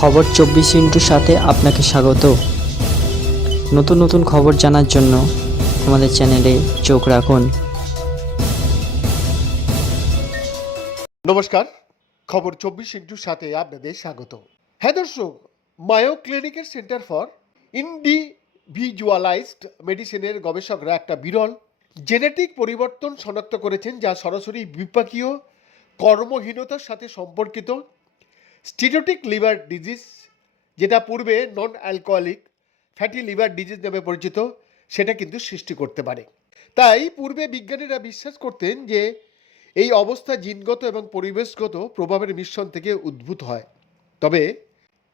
খবর চব্বিশ ইন্টুর সাথে আপনাকে স্বাগত। নতুন নতুন খবর জানার জন্য আমাদের চ্যানেলে চোখ রাখুন। নমস্কার, খবর চব্বিশ ইন্টুর সাথে আপনাদের স্বাগত। হ্যাঁ দর্শক, মায়ো ক্লিনিকের সেন্টার ফর ইন্ডিভিজুয়ালাইজড মেডিসিনের গবেষকরা একটা বিরল জেনেটিক পরিবর্তন শনাক্ত করেছেন যা সরাসরি বিপাকীয় কর্মহীনতার সাথে সম্পর্কিত স্টিটোটিক লিভার ডিজিজ যেটা পূর্বে non alcoholic fatty liver disease নামে পরিচিত, সেটা কিন্তু সৃষ্টি করতে পারে। তাই পূর্বে বিজ্ঞানীরা বিশ্বাস করতেন যে এই অবস্থা জিনগত এবং পরিবেশগত প্রভাবের মিশ্রণ থেকে উদ্ভূত হয়। তবে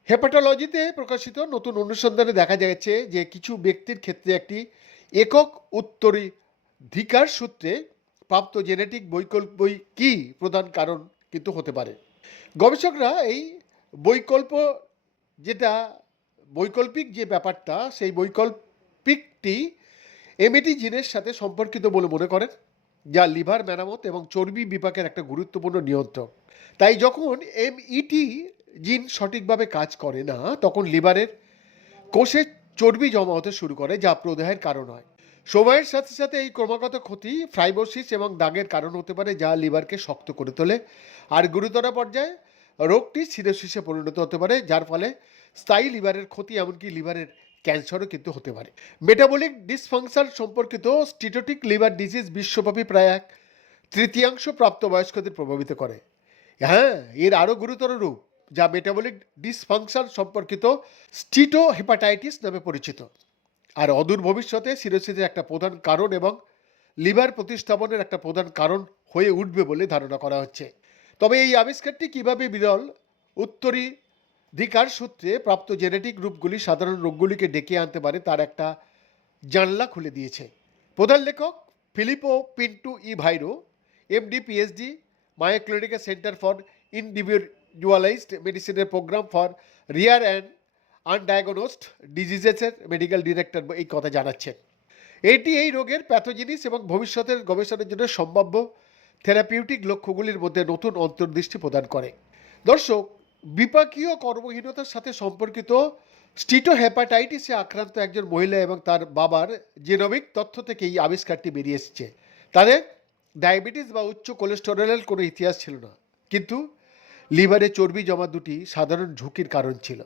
হেপাটোলজিতে প্রকাশিত নতুন অনুসন্ধানে দেখা যাচ্ছে যে কিছু ব্যক্তির ক্ষেত্রে একটি একক উত্তরাধিকার সূত্রে প্রাপ্ত জেনেটিক বৈকল্পিকই প্রধান কারণ কিন্তু হতে পারে। গবেষকরা এই বৈকল্প যেটা, বৈকল্পিক যে ব্যাপারটা, সেই বৈকল্পিকটি এমএটি জিনের সাথে সম্পর্কিত বলে মনে করেন, যা লিভার মেরামত এবং চর্বি বিপাকের একটা গুরুত্বপূর্ণ নিয়ন্ত্রক। তাই যখন এমইটি জিন সঠিকভাবে কাজ করে না, তখন লিভারের কোষে চর্বি জমা হতে শুরু করে, যা প্রদাহের কারণ হয়। সময়ের সাথে সাথে এই ক্রমাগত ক্ষতি ফ্রাইবোসিস এবং দাগের কারণ হতে পারে যা লিভারকে শক্ত করে তোলে। আর গুরুতর পর্যায়ে রোগটি সিরোসিসে পরিণত হতে পারে, যার ফলে স্থায়ী লিভারের ক্ষতি, এমনকি লিভারের ক্যান্সারও কিন্তু হতে পারে। মেটাবলিক ডিসফাংশন সম্পর্কিত স্টিটোটিক লিভার ডিজিজ বিশ্বব্যাপী প্রায় এক তৃতীয়াংশ প্রাপ্তবয়স্কদের প্রভাবিত করে। হ্যাঁ এর আরও গুরুতর রূপ যা মেটাবলিক ডিসফাংশন সম্পর্কিত স্টিটো হেপাটাইটিস নামে পরিচিত। আর অদূর ভবিষ্যতে সিরোসিসের একটা প্রধান কারণ এবং লিভার প্রতিস্থাপনের একটা প্রধান কারণ হয়ে উঠবে বলে ধারণা করা হচ্ছে। তবে এই আবিষ্কারটি কীভাবে বিরল? উত্তরাধিকার সূত্রে প্রাপ্ত জেনেটিক রূপগুলি সাধারণ রোগগুলিকে ডেকে আনতে পারে তার একটা জানলা খুলে দিয়েছে। প্রধান লেখক Filippo Pinto e Vairo, MD, PhD Mayo clinical centre for individualized মেডিসিনের program for rare and undiagnosed ডিজিজেসের medical director এই কথা জানাচ্ছেন। এটি এই রোগের প্যাথোজিনিস এবং ভবিষ্যতের গবেষণার জন্য সম্ভাব্য থেরাপিউটিক লক্ষ্যগুলির মধ্যে নতুন অন্তর্দৃষ্টি প্রদান করে। দর্শক, বিপাকীয় কর্মহীনতার সাথে সম্পর্কিত স্টিটো হেপাটাইটিসে আক্রান্ত একজন মহিলা এবং তার বাবার জেনোমিক তথ্য থেকে এই আবিষ্কারটি বেরিয়ে এসেছে। তাদের ডায়াবেটিস বা উচ্চ কোলেস্টেরলের কোনো ইতিহাস ছিল না। কিন্তু লিভারে চর্বি জমা দুটি সাধারণ ঝুঁকির কারণ ছিল।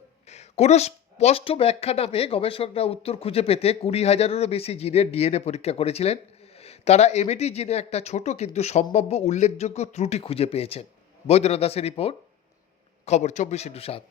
কোনো স্পষ্ট ব্যাখ্যা না পেয়ে গবেষকরা উত্তর খুঁজে পেতে কুড়ি হাজারেরও বেশি জিনের ডিএনএ পরীক্ষা করেছিলেন। তারা এমএটি জিনে একটা ছোট কিন্তু সম্ভাব্য উল্লেখযোগ্য ত্রুটি খুঁজে পেয়েছেন। বৈদ্যনাথ দাসের রিপোর্ট, খবর চব্বিশ ইন্টু সাত।